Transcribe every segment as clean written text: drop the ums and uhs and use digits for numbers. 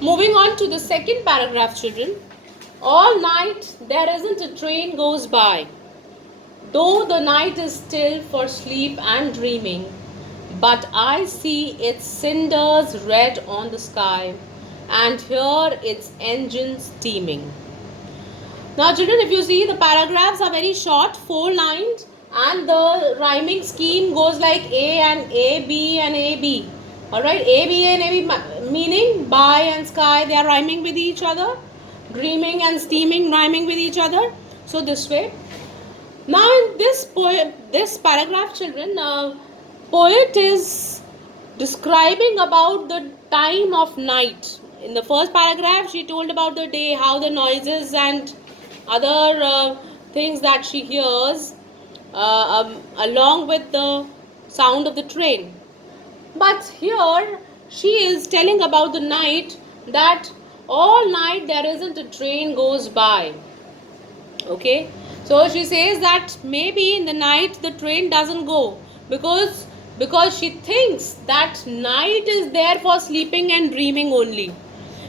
Moving on to the second paragraph, children. All night there isn't a train goes by, though the night is still for sleep and dreaming. But I see its cinders red on the sky, and hear its engine steaming. Now, children, if you see, the paragraphs are very short, 4 lines, and the rhyming scheme goes like A and A, B and A, B. Alright, A, B and A, B, meaning by and sky, they are rhyming with each other. Dreaming and steaming rhyming with each other. So, this way. Now, in this poem, this paragraph, children, poet is describing about the time of night. In the first paragraph, she told about the day, how the noises and other things that she hears along with the sound of the train. But here she is telling about the night, that all night there isn't a train goes by. Okay, so she says that maybe in the night the train doesn't go because she thinks that night is there for sleeping and dreaming only.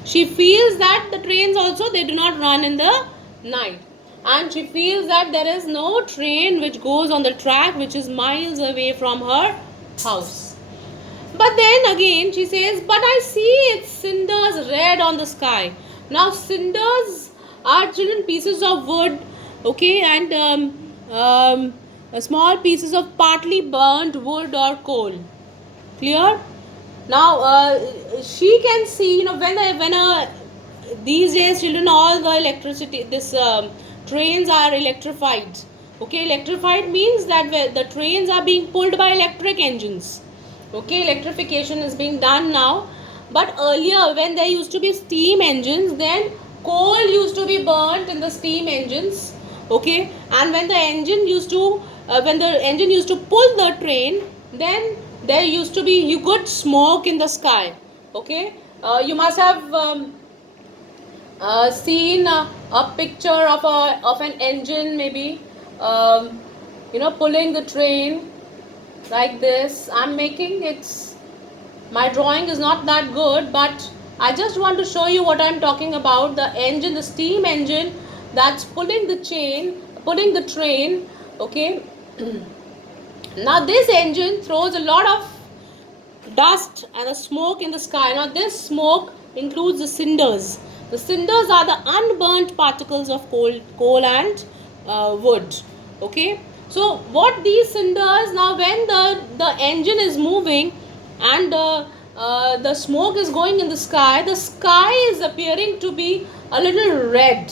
She feels that the trains also, they do not run in the night, and she feels that there is no train which goes on the track which is miles away from her house. But then again she says, but I see its cinders red on the sky. Now cinders are, children, pieces of wood, okay, and small pieces of partly burnt wood or coal. Clear? Now she can see, when these days, children, all the electricity, this trains are electrified. Okay, electrified means that the trains are being pulled by electric engines. Okay, electrification is being done now. But earlier, when there used to be steam engines, then coal used to be burnt in the steam engines. Okay, and when the engine used to pull the train, then there used to be good smoke in the sky. Okay, you must have seen a picture of an engine, maybe pulling the train like this. I'm making it. My drawing is not that good, but I just want to show you what I'm talking about. The engine, the steam engine that's pulling the train. Okay. Now this engine throws a lot of dust and a smoke in the sky. Now this smoke includes the cinders. The cinders are the unburnt particles of coal and wood. Okay. So what these cinders, now when the engine is moving and the smoke is going in the sky is appearing to be a little red.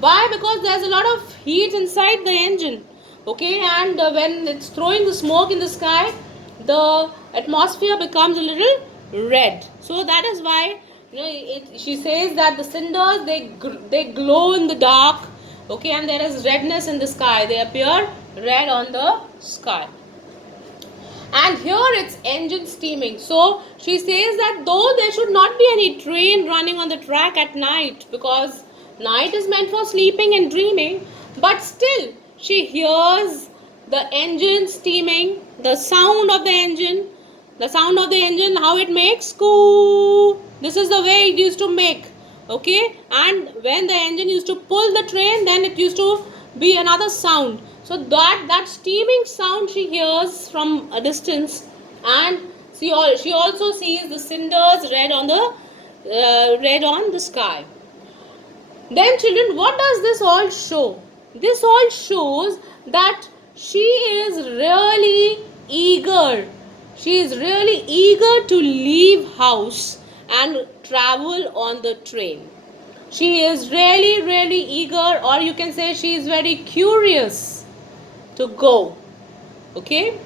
Why? Because there's a lot of heat inside the engine. Okay, and when it's throwing the smoke in the sky, the atmosphere becomes a little red. So that is why she says that the cinders, they glow in the dark. Okay, and there is redness in the sky. They appear red on the sky. And here it's engine steaming. So she says that though there should not be any train running on the track at night, because night is meant for sleeping and dreaming, but still she hears the engine steaming, the sound of the engine, how it makes coo. This is the way it used to make. Okay, and when the engine used to pull the train, then it used to be another sound. So that steaming sound she hears from a distance, and she also sees the cinders red on the sky. Then, children, what does this all show? This all shows that she is really eager. She is really eager to leave house and travel on the train. She is really, really eager, or you can say she is very curious to go. Okay.